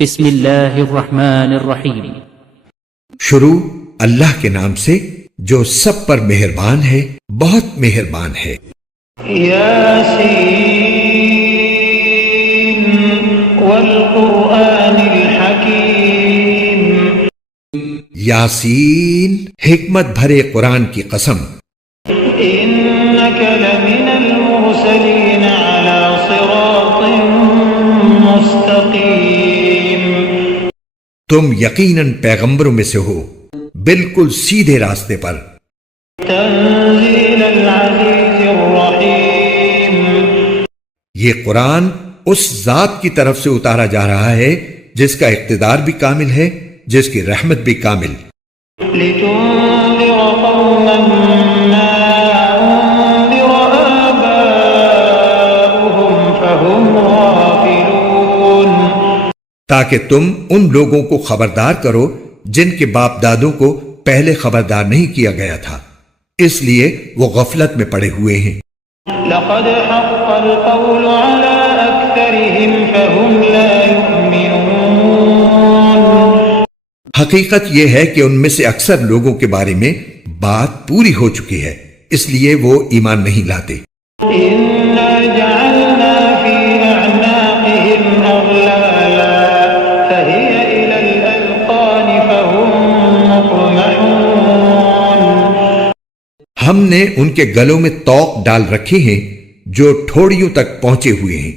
بسم اللہ الرحمن الرحیم۔ شروع اللہ کے نام سے جو سب پر مہربان ہے، بہت مہربان ہے۔ یاسین والقرآن الحکیم۔ یاسین، حکمت بھرے قرآن کی قسم۔ انک لمن المرسلین علی صراط مستقیم۔ تم یقیناً پیغمبروں میں سے ہو، بالکل سیدھے راستے پر۔ تنزیل العزیز الرحیم۔ یہ قرآن اس ذات کی طرف سے اتارا جا رہا ہے جس کا اقتدار بھی کامل ہے، جس کی رحمت بھی کامل۔ لتنذر قوما ما انذر آباؤهم فهم غافلون۔ تاکہ تم ان لوگوں کو خبردار کرو جن کے باپ دادوں کو پہلے خبردار نہیں کیا گیا تھا، اس لیے وہ غفلت میں پڑے ہوئے ہیں۔ لقد حق القول على اکثرهم فهم لا يؤمنون۔ حقیقت یہ ہے کہ ان میں سے اکثر لوگوں کے بارے میں بات پوری ہو چکی ہے، اس لیے وہ ایمان نہیں لاتے۔ انا جعلنا في اعناقهم اغلالا فهي الى الاذقان فهم مقمحون۔ ہم نے ان کے گلوں میں طوق ڈال رکھے ہیں جو ٹھوڑیوں تک پہنچے ہوئے ہیں،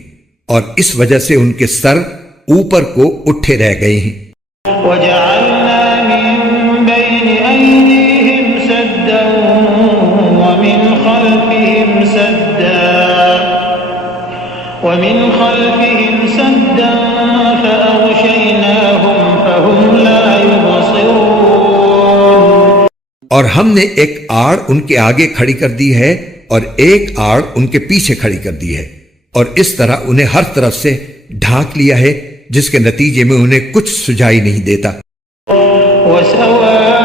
اور اس وجہ سے ان کے سر اوپر کو اٹھے رہ گئے ہیں۔ وجعلنا من بين أيديهم سدا ومن خلفهم سدا فأغشيناهم فهم لا يبصرون۔ اور ہم نے ایک آڑ ان کے آگے کھڑی کر دی ہے اور ایک آڑ ان کے پیچھے کھڑی کر دی ہے، اور اس طرح انہیں ہر طرف سے ڈھانک لیا ہے، جس کے نتیجے میں انہیں کچھ سجائی نہیں دیتا۔ وَسَوَاءٌ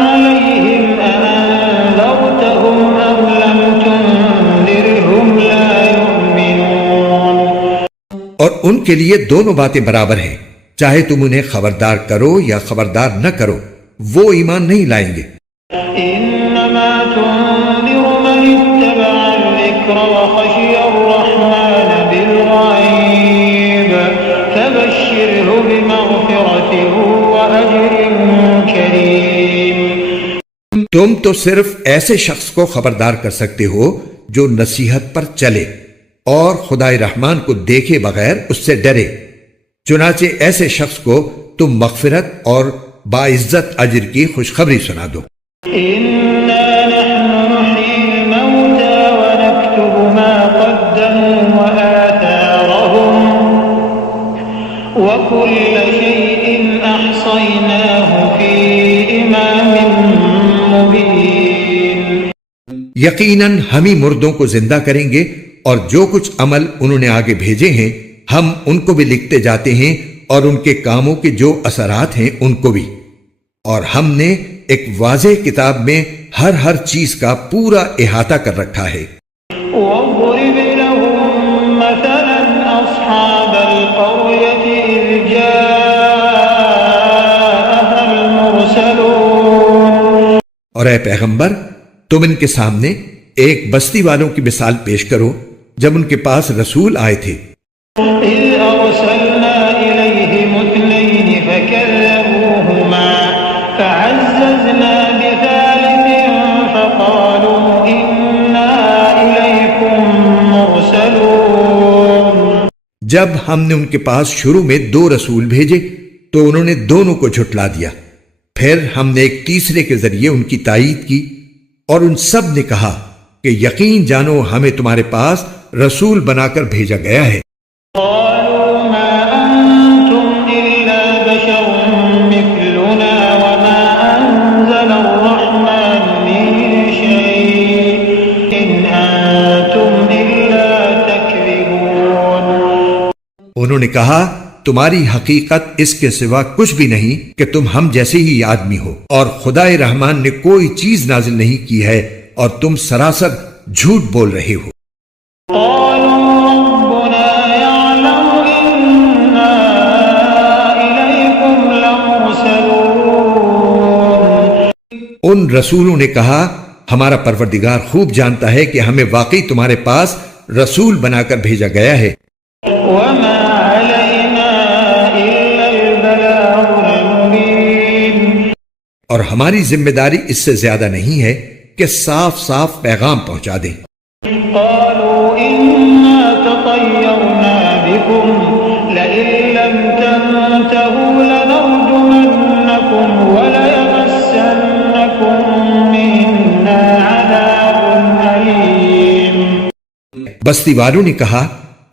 عَلَيْهِمْ أَأَنذَرْتَهُمْ أَمْ لَمْ تُنذِرْهُمْ لَا يُؤْمِنُونَ۔ اور ان کے لیے دونوں باتیں برابر ہیں، چاہے تم انہیں خبردار کرو یا خبردار نہ کرو، وہ ایمان نہیں لائیں گے۔ إِنَّمَا تُنذِرُ مَنِ اتَّبَعَ الذِّكْرَ وَخَشِيَ الرَّحْمَنَ بِالْغَيْبِ فَبَشِّرْهُ بِمَغْفِرَةٍ وَأَجْرٍ كَرِيمٍ۔ تم تو صرف ایسے شخص کو خبردار کر سکتے ہو جو نصیحت پر چلے اور خدائے رحمان کو دیکھے بغیر اس سے ڈرے، چنانچہ ایسے شخص کو تم مغفرت اور باعزت اجر کی خوشخبری سنا دو۔ إِنَّا نَحْنُ نُحْيِي الْمَوْتَى وَنَكْتُبُ مَا قَدَّمُوا وَآثَارَهُمْ وَكُلَّ شَيْءٍ أَحْصَيْنَاهُ فِي إِمَامٍ مُبِينٍ۔ یقیناً ہم ہی مردوں کو زندہ کریں گے، اور جو کچھ عمل انہوں نے آگے بھیجے ہیں ہم ان کو بھی لکھتے جاتے ہیں، اور ان کے کاموں کے جو اثرات ہیں ان کو بھی، اور ہم نے ایک واضح کتاب میں ہر چیز کا پورا احاطہ کر رکھا ہے۔ وَاضْرِبْ لَهُم مَّثَلًا أَصْحَابَ الْقَرْيَةِ إِذْ جَاءَهَا الْمُرْسَلُونَ۔ اور اے پیغمبر، تم ان کے سامنے ایک بستی والوں کی مثال پیش کرو جب ان کے پاس رسول آئے تھے۔ إِذْ أَرْسَلْنَا إِلَيْهِمُ اثْنَيْنِ فَكَذَّبُوهُمَا فَعَزَّزْنَا بِثَالِثٍ فَقَالُوا إِنَّا إِلَيْكُمْ مُرْسَلُونَ۔ جب ہم نے ان کے پاس شروع میں 2 رسول بھیجے تو انہوں نے دونوں کو جھٹلا دیا، پھر ہم نے ایک تیسرے کے ذریعے ان کی تائید کی، اور ان سب نے کہا کہ یقین جانو ہمیں تمہارے پاس رسول بنا کر بھیجا گیا ہے۔ قالوا ما أنتم إلا بشر مثلنا وما أنزل الرحمن من شيء إن أنتم إلا تكذبون۔ انہوں نے کہا تمہاری حقیقت اس کے سوا کچھ بھی نہیں کہ تم ہم جیسے ہی آدمی ہو، اور خدائے رحمان نے کوئی چیز نازل نہیں کی ہے اور تم سراسر جھوٹ بول رہے ہو۔ قالوا ربنا يعلم إنا ان رسولوں نے کہا ہمارا پروردگار خوب جانتا ہے کہ ہمیں واقعی تمہارے پاس رسول بنا کر بھیجا گیا ہے، وما علينا إلا البلاغ المبين اور ہماری ذمہ داری اس سے زیادہ نہیں ہے کہ صاف صاف پیغام پہنچا دیں۔ قالوا إنا تطيرنا بكم لئن لم تنتهوا لنرجمنكم وليمسنكم منا عذاب أليم۔ بستی والوں نے کہا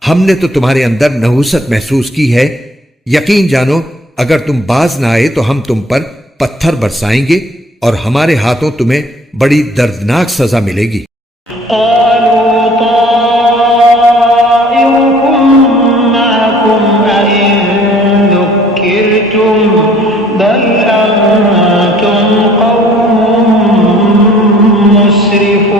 ہم نے تو تمہارے اندر نحوست محسوس کی ہے، یقین جانو اگر تم باز نہ آئے تو ہم تم پر پتھر برسائیں گے اور ہمارے ہاتھوں تمہیں بڑی دردناک سزا ملے گی۔ قالوا طائركم معكم أئن ذكرتم بل أنتم قوم مسرفون۔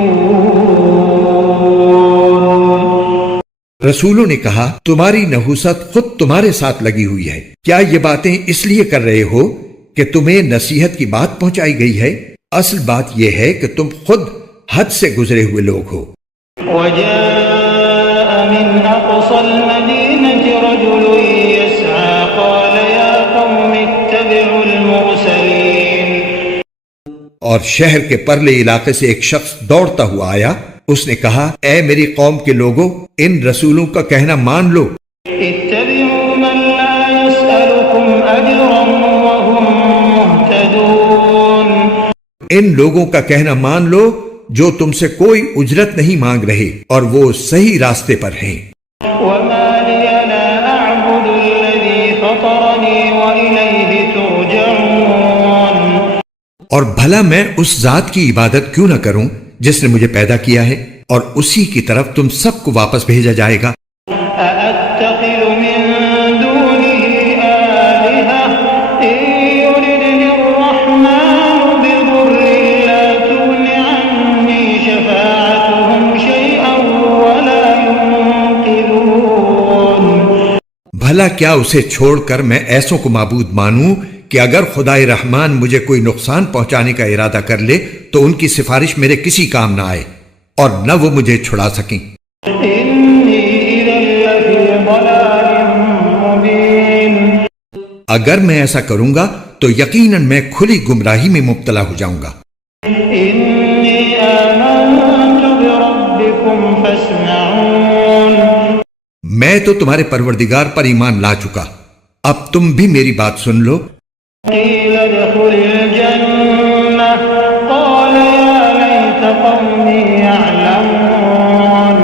رسولوں نے کہا تمہاری نحوست خود تمہارے ساتھ لگی ہوئی ہے، کیا یہ باتیں اس لیے کر رہے ہو کہ تمہیں نصیحت کی بات پہنچائی گئی ہے؟ اصل بات یہ ہے کہ تم خود حد سے گزرے ہوئے لوگ ہو۔ وجاء من أقصى المدينة رجل يسعى قال يا قوم اتبعوا المرسلين۔ اور شہر کے پرلے علاقے سے ایک شخص دوڑتا ہوا آیا، اس نے کہا اے میری قوم کے لوگوں، ان رسولوں کا کہنا مان لو، اتبعوا من لا يسألكم أجرا وهم مهتدون۔ ان لوگوں کا کہنا مان لو جو تم سے کوئی اجرت نہیں مانگ رہے اور وہ صحیح راستے پر ہیں۔ وما لي لا أعبد الذي فطرني وإليه ترجعون۔ اور بھلا میں اس ذات کی عبادت کیوں نہ کروں جس نے مجھے پیدا کیا ہے اور اسی کی طرف تم سب کو واپس بھیجا جائے گا۔ أأتخذ من دونه آلهة إن يردني الرحمن بضر لا تغن عني شفاعتهم شيئا ولا ينقذون۔ بھلا کیا اسے چھوڑ کر میں ایسوں کو معبود مانوں کہ اگر خدائے رحمان مجھے کوئی نقصان پہنچانے کا ارادہ کر لے تو ان کی سفارش میرے کسی کام نہ آئے اور نہ وہ مجھے چھڑا سکیں۔ إني إذا لفي ضلال مبين۔ اگر میں ایسا کروں گا تو یقیناً میں کھلی گمراہی میں مبتلا ہو جاؤں گا۔ إني آمنت بربكم فاسمعون۔ میں تو تمہارے پروردگار پر ایمان لا چکا، اب تم بھی میری بات سن لو۔ قيل ادخل الجنة قال يا ليت قومي يعلمون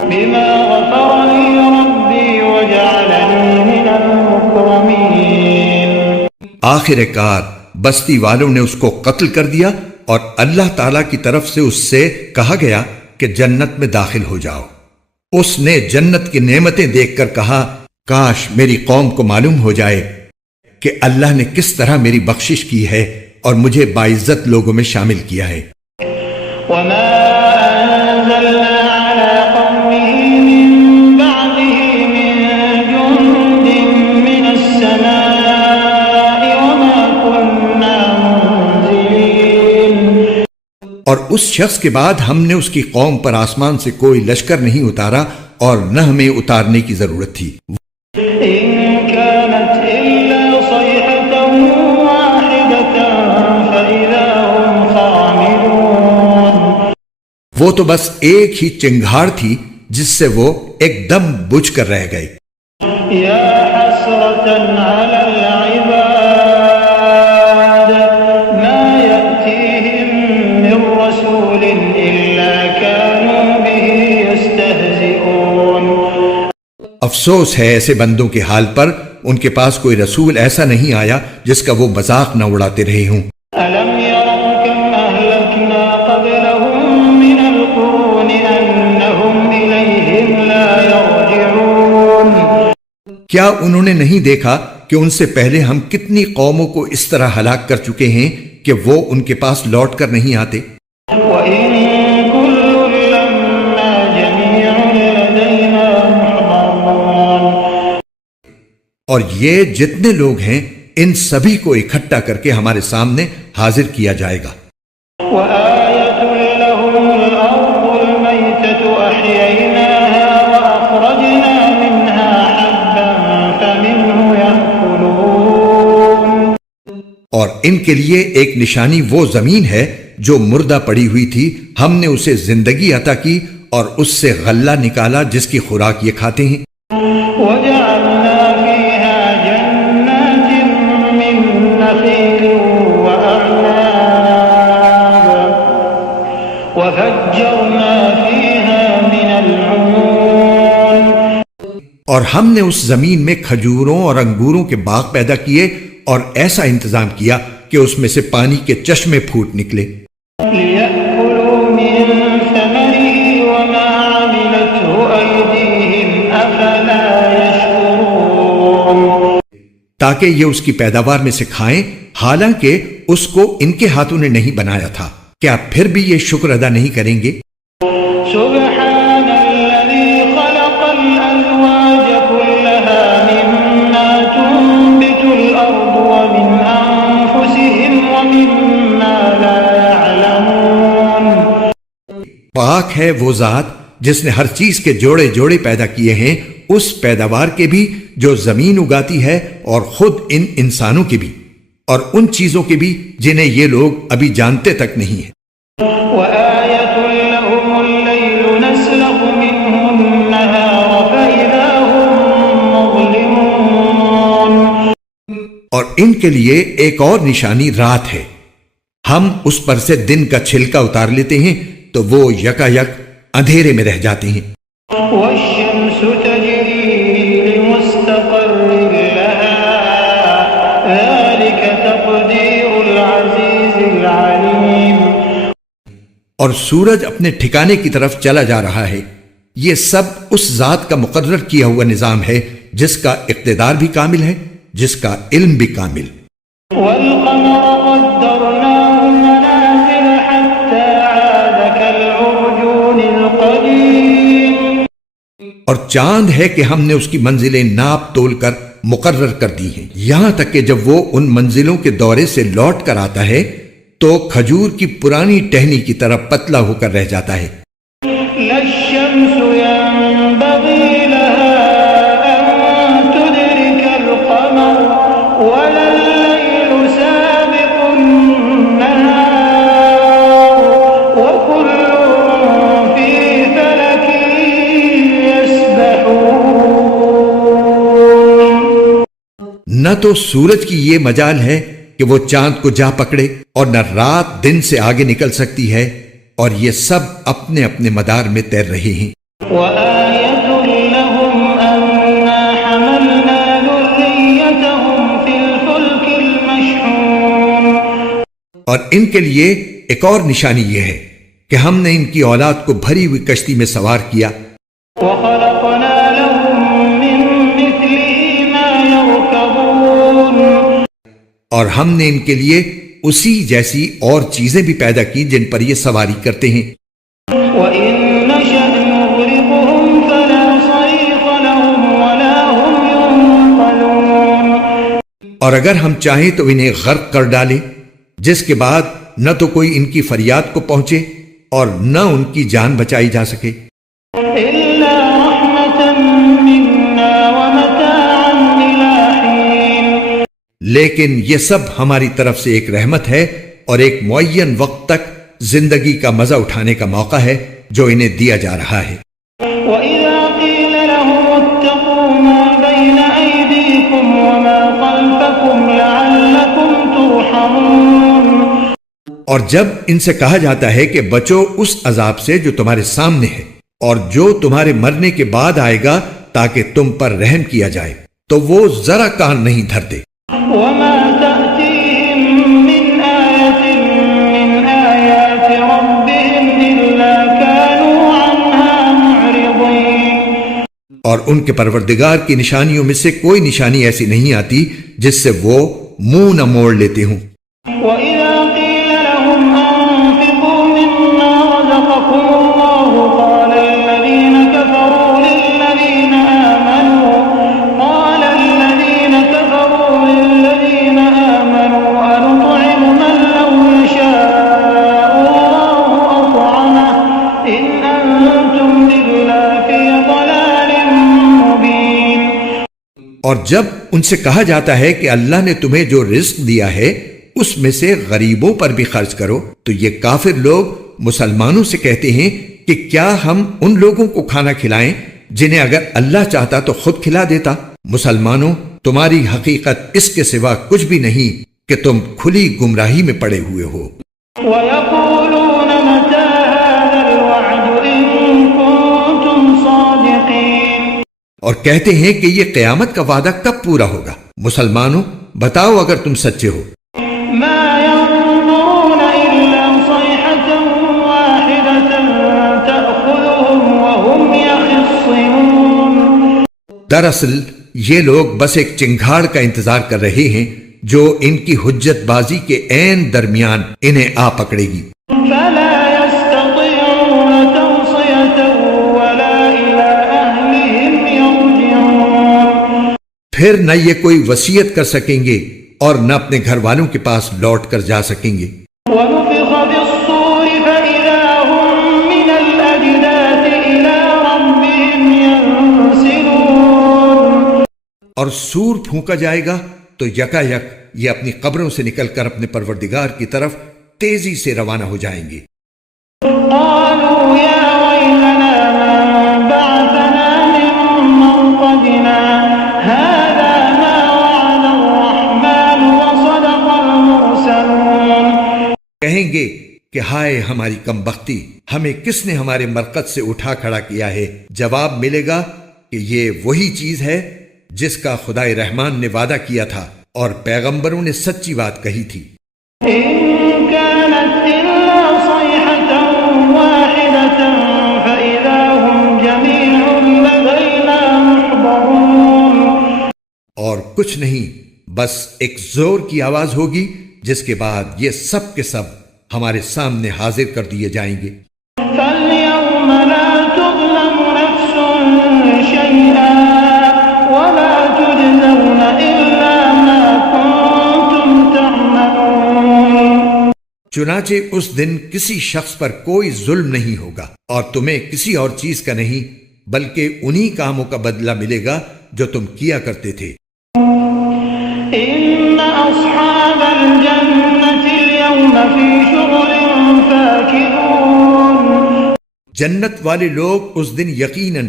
بما غفر لي ربي وجعلني من المكرمين۔ آخر کار بستی والوں نے اس کو قتل کر دیا اور اللہ تعالی کی طرف سے اس سے کہا گیا کہ جنت میں داخل ہو جاؤ۔ اس نے جنت کی نعمتیں دیکھ کر کہا کاش میری قوم کو معلوم ہو جائے کہ اللہ نے کس طرح میری بخشش کی ہے اور مجھے باعزت لوگوں میں شامل کیا ہے۔ وما أنزلنا على قومه من بعده من جند من السماء وما كنا منزلين۔ اور اس شخص کے بعد ہم نے اس کی قوم پر آسمان سے کوئی لشکر نہیں اتارا اور نہ ہمیں اتارنے کی ضرورت تھی۔ إن كانت إلا صيحة واحدة فإذا هم خامدون۔ وہ تو بس ایک ہی چنگھاڑ تھی جس سے وہ ایک دم بجھ کر رہ گئے۔ يا حسرة على العباد ما يأتيهم من رسول إلا كانوا به يستهزئون۔ افسوس ہے ایسے بندوں کے حال پر، ان کے پاس کوئی رسول ایسا نہیں آیا جس کا وہ مذاق نہ اڑاتے رہے ہوں۔ ألم يروا كم أهلكنا قبلهم من القرون أنهم إليهم لا يرجعون۔ کیا انہوں نے نہیں دیکھا کہ ان سے پہلے ہم کتنی قوموں کو اس طرح ہلاک کر چکے ہیں کہ وہ ان کے پاس لوٹ کر نہیں آتے؟ وإن كل لما جميع لدينا محضرون۔ اور یہ جتنے لوگ ہیں ان سبھی کو اکٹھا کر کے ہمارے سامنے حاضر کیا جائے گا۔ وآية لهم الأرض الميتة أحييناها وأخرجنا منها حبا فمنه يأكلون. اور ان کے لیے ایک نشانی وہ زمین ہے جو مردہ پڑی ہوئی تھی، ہم نے اسے زندگی عطا کی اور اس سے غلہ نکالا جس کی خوراک یہ کھاتے ہیں. وجعلنا فيها جنات من نخيل وأعناب وفجرنا فيها من العيون. اور ہم نے اس زمین میں کھجوروں اور انگوروں کے باغ پیدا کیے اور ایسا انتظام کیا کہ اس میں سے پانی کے چشمے پھوٹ نکلے. ليأكلوا من ثمره وما عملته أيديهم أفلا يشكرون. تاکہ یہ اس کی پیداوار میں سے کھائیں، حالانکہ اس کو ان کے ہاتھوں نے نہیں بنایا تھا. کیا پھر بھی یہ شکر ادا نہیں کریں گے؟ سبحان الذي خلق الأزواج كلها مما تنبت الأرض ومن أنفسهم ومما لا يعلمون. پاک ہے وہ ذات جس نے ہر چیز کے جوڑے جوڑے پیدا کیے ہیں، اس پیداوار کے بھی جو زمین اگاتی ہے اور خود ان انسانوں کے بھی، اور ان چیزوں کے بھی جنہیں یہ لوگ ابھی جانتے تک نہیں ہیں. وآية لهم الليل نسلخ منه النهار فإذا هم مظلمون. اور ان کے لیے ایک اور نشانی رات ہے، ہم اس پر سے دن کا چھلکا اتار لیتے ہیں تو وہ یکا یک اندھیرے میں رہ جاتے ہیں. والشمس تجري لمستقر لها ذلك تقدير العزيز العليم. اور سورج اپنے ٹھکانے کی طرف چلا جا رہا ہے، یہ سب اس ذات کا مقرر کیا ہوا نظام ہے جس کا اقتدار بھی کامل ہے، جس کا علم بھی کامل. والقمر قدرناه منازل حتى عاد كالعرجون القديم. اور چاند ہے کہ ہم نے اس کی منزلیں ناپ تول کر مقرر کر دی ہیں، یہاں تک کہ جب وہ ان منزلوں کے دورے سے لوٹ کر آتا ہے تو کھجور کی پرانی ٹہنی کی طرح پتلا ہو کر رہ جاتا ہے. لا الشمس ينبغي لها أن تدرك القمر ولا الليل سابق النهار وكل في فلك يسبحون. نہ تو سورج کی یہ مجال ہے کہ وہ چاند کو جا پکڑے اور نہ رات دن سے آگے نکل سکتی ہے، اور یہ سب اپنے اپنے مدار میں تیر رہے ہیں. وآية لهم أنا حملنا ذريتهم في الفلك المشحون. اور ان کے لیے ایک اور نشانی یہ ہے کہ ہم نے ان کی اولاد کو بھری ہوئی کشتی میں سوار کیا. وخلقنا لهم من مثله ما يركبون. اور ہم نے ان کے لیے اسی جیسی اور چیزیں بھی پیدا کی جن پر یہ سواری کرتے ہیں. وإن نشأ نغرقهم فلا صريخ لهم ولا هم ينقذون. اور اگر ہم چاہیں تو انہیں غرق کر ڈالیں، جس کے بعد نہ تو کوئی ان کی فریاد کو پہنچے اور نہ ان کی جان بچائی جا سکے. إلا رحمة منا ومتاعا إلى حين. لیکن یہ سب ہماری طرف سے ایک رحمت ہے اور ایک معین وقت تک زندگی کا مزہ اٹھانے کا موقع ہے جو انہیں دیا جا رہا ہے. وإذا قيل لهم اتقوا ما بين أيديكم وما خلفكم لعلكم ترحمون. اور جب ان سے کہا جاتا ہے کہ بچو اس عذاب سے جو تمہارے سامنے ہے اور جو تمہارے مرنے کے بعد آئے گا تاکہ تم پر رحم کیا جائے، تو وہ ذرا کان نہیں دھرتے. وما تأتيهم من آية من آيات ربهم إلا كانوا عنها معرضين. اور ان کے پروردگار کی نشانیوں میں سے کوئی نشانی ایسی نہیں آتی جس سے وہ منہ نہ موڑ لیتے ہوں. وإذا قيل لهم أنفقوا مما رزقكم الله قال الذين كفروا للذين آمنوا أنطعم من لو يشاء اور جب ان سے کہا جاتا ہے کہ اللہ نے تمہیں جو رزق دیا ہے اس میں سے غریبوں پر بھی خرچ کرو، تو یہ کافر لوگ مسلمانوں سے کہتے ہیں کہ کیا ہم ان لوگوں کو کھانا کھلائیں جنہیں اگر اللہ چاہتا تو خود کھلا دیتا۔ مسلمانوں، تمہاری حقیقت اس کے سوا کچھ بھی نہیں کہ تم کھلی گمراہی میں پڑے ہوئے ہو۔ وَيَقُولُونَ مَتَى هَذَا الْوَعْدُ إِن كُنتُمْ صَادِقِينَ، اور کہتے ہیں کہ یہ قیامت کا وعدہ کب پورا ہوگا؟ مسلمانوں بتاؤ اگر تم سچے ہو۔ مَا يَنظُرُونَ إِلَّا صَيْحَةً وَاحِدَةً تَأْخُذُهُمْ وَهُمْ يَخِصِّمُونَ، دراصل یہ لوگ بس ایک چنگھاڑ کا انتظار کر رہے ہیں جو ان کی حجت بازی کے عین درمیان انہیں آ پکڑے گی۔ فَلَا يَسْتَطِيعُونَ تَوْصِيَةً وَلَا إِلَىٰ أَهْلِهِمْ يَرْجِعُونَ، پھر نہ یہ کوئی وصیت کر سکیں گے اور نہ اپنے گھر والوں کے پاس لوٹ کر جا سکیں گے۔ وَنُفِخَ فِي الصُّورِ فَإِذَا هُم مِّنَ الْأَجْدَاثِ إِلَىٰ رَبِّهِمْ يَنسِلُونَ، اور سور پھونکا جائے گا تو یکا یک یہ اپنی قبروں سے نکل کر اپنے پروردگار کی طرف تیزی سے روانہ ہو جائیں گے۔ قالوا يا ويلنا من بعثنا من مرقدنا هذا ما وعد الرحمن وصدق المرسلون، کہیں گے کہ ہائے ہماری کم بختی، ہمیں کس نے ہمارے مرقد سے اٹھا کھڑا کیا ہے؟ جواب ملے گا کہ یہ وہی چیز ہے جس کا خدائے رحمان نے وعدہ کیا تھا اور پیغمبروں نے سچی بات کہی تھی۔ إن كانت إلا صيحة واحدة فإذا هم جميع لدينا محضرون، اور کچھ نہیں، بس ایک زور کی آواز ہوگی جس کے بعد یہ سب کے سب ہمارے سامنے حاضر کر دیے جائیں گے۔ فاليوم لا تظلم نفس شيئا ولا تجزون إلا ما كنتم تعملون، چنانچہ اس دن کسی شخص پر کوئی ظلم نہیں ہوگا اور تمہیں کسی اور چیز کا نہیں بلکہ انہی کاموں کا بدلہ ملے گا جو تم کیا کرتے تھے۔ إن أصحاب الجنة اليوم في شغل فاكهون، جنت والے لوگ اس دن یقیناً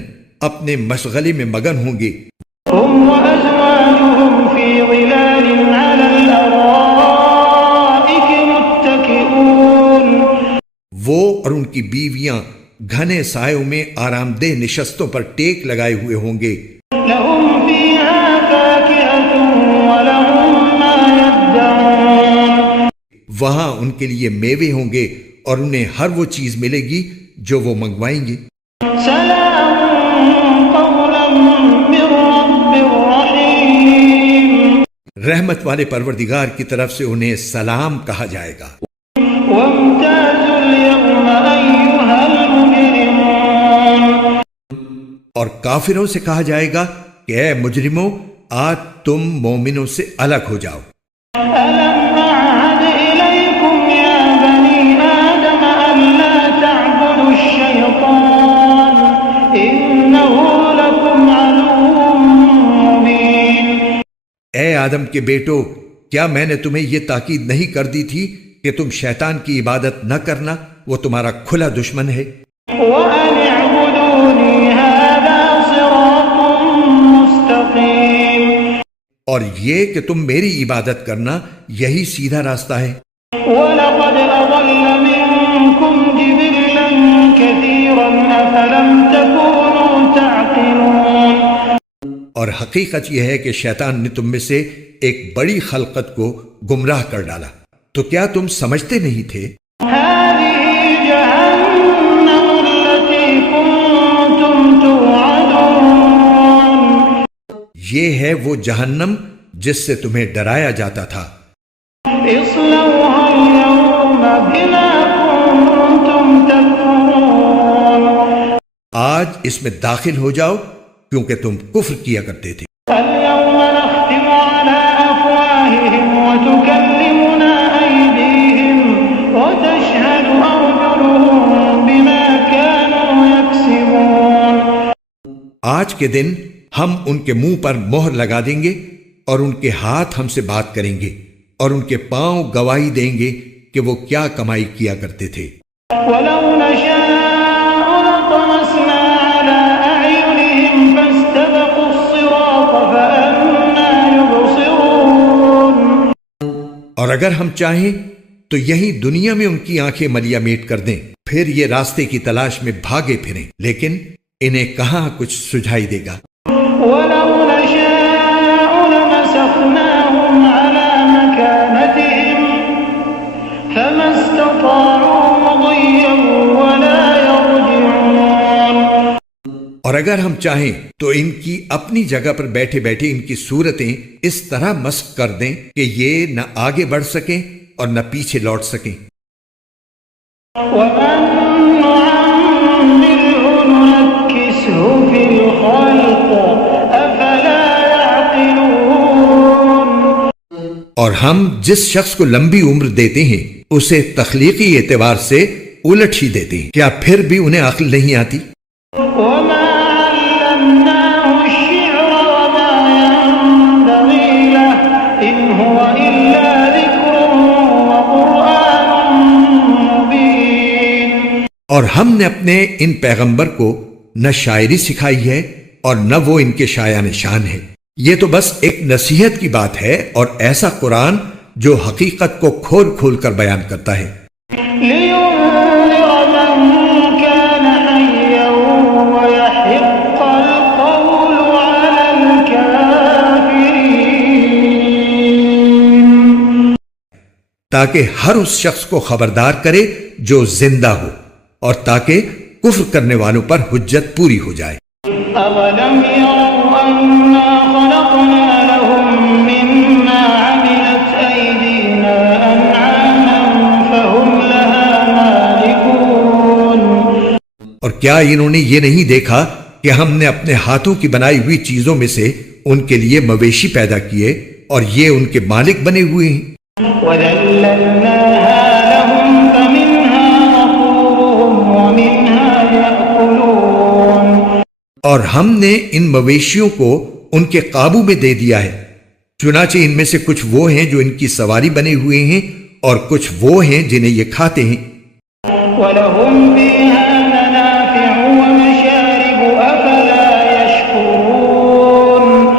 اپنے مشغلے میں مگن ہوں گے۔ هم وأزواجهم في ظلال على الأرائك متكئون، وہ اور ان کی بیویاں گھنے سایوں میں آرام دہ نشستوں پر ٹیک لگائے ہوئے ہوں گے۔ لهم فيها فاكهة ولهم ما يدعون، وہاں ان کے لیے میوے ہوں گے اور انہیں ہر وہ چیز ملے گی جو وہ منگوائیں گے۔ سلام قولا من رب رحيم، رحمت والے پروردگار کی طرف سے انہیں سلام کہا جائے گا۔ وامتازوا اليوم أيها المجرمون، اور کافروں سے کہا جائے گا کہ اے مجرموں، آج تم مومنوں سے الگ ہو جاؤ۔ ألم أعهد إليكم يا بني آدم ألا تعبدوا الشيطان إنه لكم عدو مبين، اے آدم کے بیٹو، کیا میں نے تمہیں یہ تاکید نہیں کر دی تھی کہ تم شیطان کی عبادت نہ کرنا؟ وہ تمہارا کھلا دشمن ہے۔ وأن اعبدوني هذا صراط مستقيم، اور یہ کہ تم میری عبادت کرنا یہی سیدھا راستہ ہے۔ ولقد أضل منكم جبلا كثيرا أفلم تكونوا تعقلون، اور حقیقت یہ ہے کہ شیطان نے تم میں سے ایک بڑی خلقت کو گمراہ کر ڈالا، تو کیا تم سمجھتے نہیں تھے؟ هذه جهنم التي كنتم توعدون، یہ ہے وہ جہنم جس سے تمہیں ڈرایا جاتا تھا۔ اصلوها اليوم بما كنتم تكفرون، آج اس میں داخل ہو جاؤ کیونکہ تم کفر کیا کرتے تھے۔ اليوم نختم على أفواههم وتكلمنا أيديهم وتشهد أرجلهم بما كانوا يكسبون، آج کے دن ہم ان کے منہ پر مہر لگا دیں گے اور ان کے ہاتھ ہم سے بات کریں گے اور ان کے پاؤں گواہی دیں گے کہ وہ کیا کمائی کیا کرتے تھے۔ وَلَوْ نَشَاءُ لَطَمَسْنَا عَلَىٰ أَعْيُنِهِمْ فَاسْتَبَقُوا الصِّرَاطَ فَأَنَّىٰ يُبْصِرُونَ۔ اور اگر ہم چاہیں تو یہی دنیا میں ان کی آنکھیں ملیا میٹ کر دیں، پھر یہ راستے کی تلاش میں بھاگے پھریں، لیکن انہیں کہاں کچھ سجھائی دے گا۔ وَلَوْ نَشَاءُ لَمَسَخْنَاهُمْ عَلَىٰ مَكَانَتِهِمْ فَمَا اسْتَطَاعُوا مُضِيًّا وَلَا يَرْجِعُونَ۔ اور اگر ہم چاہیں تو ان کی اپنی جگہ پر بیٹھے بیٹھے ان کی صورتیں اس طرح مسخ کر دیں کہ یہ نہ آگے بڑھ سکیں اور نہ پیچھے لوٹ سکیں۔ وَمَن نُّعَمِّرْهُ نُنَكِّسْهُ فِي الْخَلْقِ أَفَلَا يَعْقِلُونَ۔ اور ہم جس شخص کو لمبی عمر دیتے ہیں اسے تخلیقی اعتبار سے الٹ ہی دیتے ہیں، کیا پھر بھی انہیں عقل نہیں آتی؟ وَمَا عَلَّمْنَاهُ الشِّعْرَ وَمَا يَنبَغِي لَهُ إِنْ هُوَ إِلَّا ذِكْرٌ وَقُرْآنٌ مُّبِينٌ۔ اور ہم نے اپنے ان پیغمبر کو نہ شاعری سکھائی ہے اور نہ وہ ان کے شایان شان ہے، یہ تو بس ایک نصیحت کی بات ہے اور ایسا قرآن جو حقیقت کو کھول کھول کر بیان کرتا ہے۔ لِيُنذِرَ مَن كَانَ حَيًّا وَيَحِقَّ الْقَوْلُ عَلَى الْكَافِرِينَ۔ تاکہ ہر اس شخص کو خبردار کرے جو زندہ ہو اور تاکہ کفر کرنے والوں پر حجت پوری ہو جائے۔ أَوَلَمْ يَرَوْا أَنَّا خَلَقْنَا لَهُم مِّمَّا عَمِلَتْ أَيْدِينَا أَنْعَامًا فَهُمْ لَهَا مَالِكُونَ۔ اور کیا انہوں نے یہ نہیں دیکھا کہ ہم نے اپنے ہاتھوں کی بنائی ہوئی چیزوں میں سے ان کے لیے مویشی پیدا کیے اور یہ ان کے مالک بنے ہوئے ہیں؟ وَذَلَّلْنَاهَا لَهُمْ فَمِنْهَا رَكُوبُهُمْ وَمِنْهَا يَأْكُلُونَ۔ اور ہم نے ان مویشیوں کو ان کے قابو میں دے دیا ہے، چنانچہ ان میں سے کچھ وہ ہیں جو ان کی سواری بنے ہوئے ہیں اور کچھ وہ ہیں جنہیں یہ کھاتے ہیں۔ وَلَهُمْ فِيهَا مَنَافِعُ وَمَشَارِبُ أَفَلَا يَشْكُرُونَ۔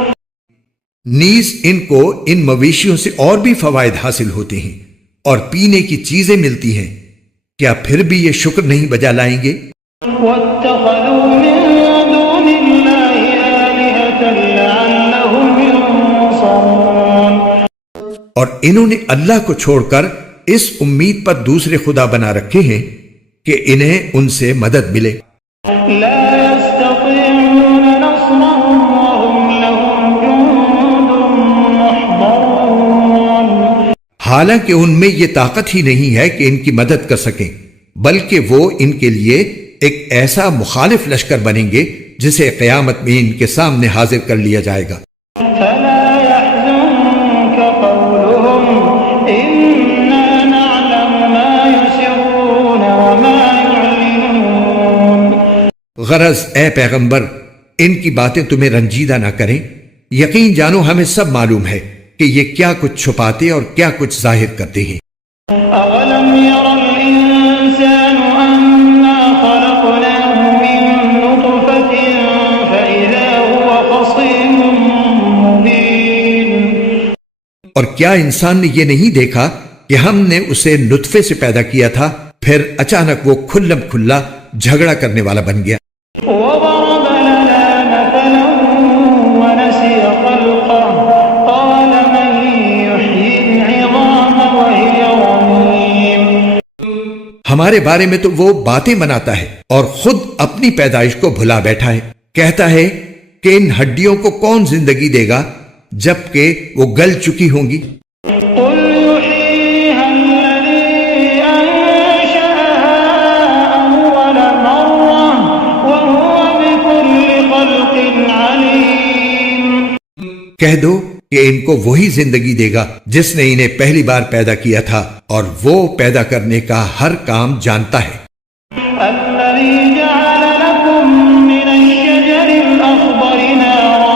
نیز ان کو ان مویشیوں سے اور بھی فوائد حاصل ہوتے ہیں اور پینے کی چیزیں ملتی ہیں، کیا پھر بھی یہ شکر نہیں بجا لائیں گے؟ وَاتَّخَذُوا مِن دُونِ اللَّهِ آلِهَةً لَعَلَّهُمْ يُنصَرُونَ۔ اور انہوں نے اللہ کو چھوڑ کر اس امید پر دوسرے خدا بنا رکھے ہیں کہ انہیں ان سے مدد ملے۔ لَا يَسْتَطِيعُونَ نَصْرَهُمْ وَهُمْ لَهُمْ جُندٌ مُّحْضَرُونَ۔ حالانکہ ان میں یہ طاقت ہی نہیں ہے کہ ان کی مدد کر سکیں، بلکہ وہ ان کے لیے ایک ایسا مخالف لشکر بنیں گے جسے قیامت میں ان کے سامنے حاضر کر لیا جائے گا۔ فَلَا يَحْزُنكَ قَوْلُهُمْ إِنَّا نَعْلَمُ مَا يُسِرُّونَ وَمَا يُعْلِنُونَ۔ غرض اے پیغمبر ان کی باتیں تمہیں رنجیدہ نہ کریں، یقین جانو ہمیں سب معلوم ہے کہ یہ کیا کچھ چھپاتے اور کیا کچھ ظاہر کرتے ہیں۔ أَوَلَمْ يَرَ الْإِنسَانُ أَنَّا خَلَقْنَاهُ مِن نُّطْفَةٍ فَإِذَا هُوَ خَصِيمٌ مُّبِينٌ۔ اور کیا انسان نے یہ نہیں دیکھا کہ ہم نے اسے نطفے سے پیدا کیا تھا، پھر اچانک وہ کھلم کھلا جھگڑا کرنے والا بن گیا۔ وَضَرَبَ لَنَا مَثَلًا وَنَسِيَ خَلْقَهُ قَالَ مَن يُحْيِي الْعِظَامَ وَهِيَ رَمِيمٌ۔ ہمارے بارے میں تو وہ باتیں بناتا ہے اور خود اپنی پیدائش کو بھلا بیٹھا ہے، کہتا ہے کہ ان ہڈیوں کو کون زندگی دے گا جبکہ وہ گل چکی ہوں گی۔ قُلْ يُحْيِيهَا الَّذِي أَنشَأَهَا أَوَّلَ مَرَّةٍ وَهُوَ بِكُلِّ خَلْقٍ عَلِيمٌ۔ کہہ دو کہ ان کو وہی زندگی دے گا جس نے انہیں پہلی بار پیدا کیا تھا اور وہ پیدا کرنے کا ہر کام جانتا ہے۔ الَّذِي جَعَلَ لَكُم مِّنَ الشَّجَرِ الْأَخْضَرِ نَارًا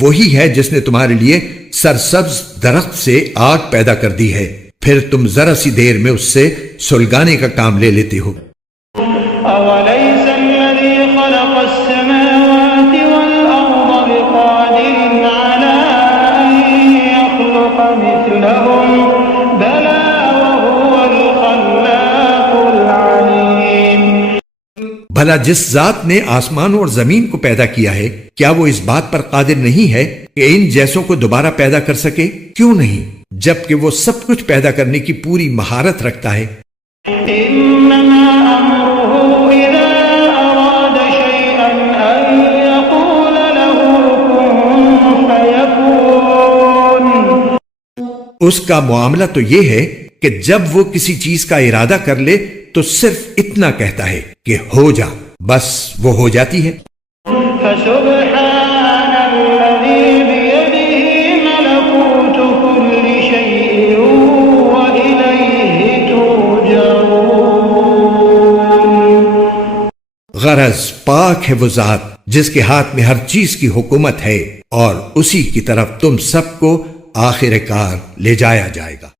وہی ہے جس نے تمہارے لیے سرسبز درخت سے آگ پیدا کر دی ہے، پھر تم ذرا سی دیر میں اس سے سلگانے کا کام لے لیتے ہو۔ أوليس الذي خلق السماوات والأرض بقادر على أن يخلق مثلهم بلى وهو الخلاق العليم۔ بھلا جس ذات نے آسمانوں اور زمین کو پیدا کیا ہے، کیا وہ اس بات پر قادر نہیں ہے کہ ان جیسوں کو دوبارہ پیدا کر سکے؟ کیوں نہیں، جبکہ وہ سب کچھ پیدا کرنے کی پوری مہارت رکھتا ہے۔ إنما أمره إذا أراد شيئا أن يقول له كن فيكون۔ اس کا معاملہ تو یہ ہے کہ جب وہ کسی چیز کا ارادہ کر لے تو صرف اتنا کہتا ہے کہ ہو جا، بس وہ ہو جاتی ہے۔ فسبحان الذي بيده ملكوت كل شيء وإليه ترجعون۔ غرض پاک ہے وہ ذات جس کے ہاتھ میں ہر چیز کی حکومت ہے، اور اسی کی طرف تم سب کو آخر کار لے جایا جائے گا۔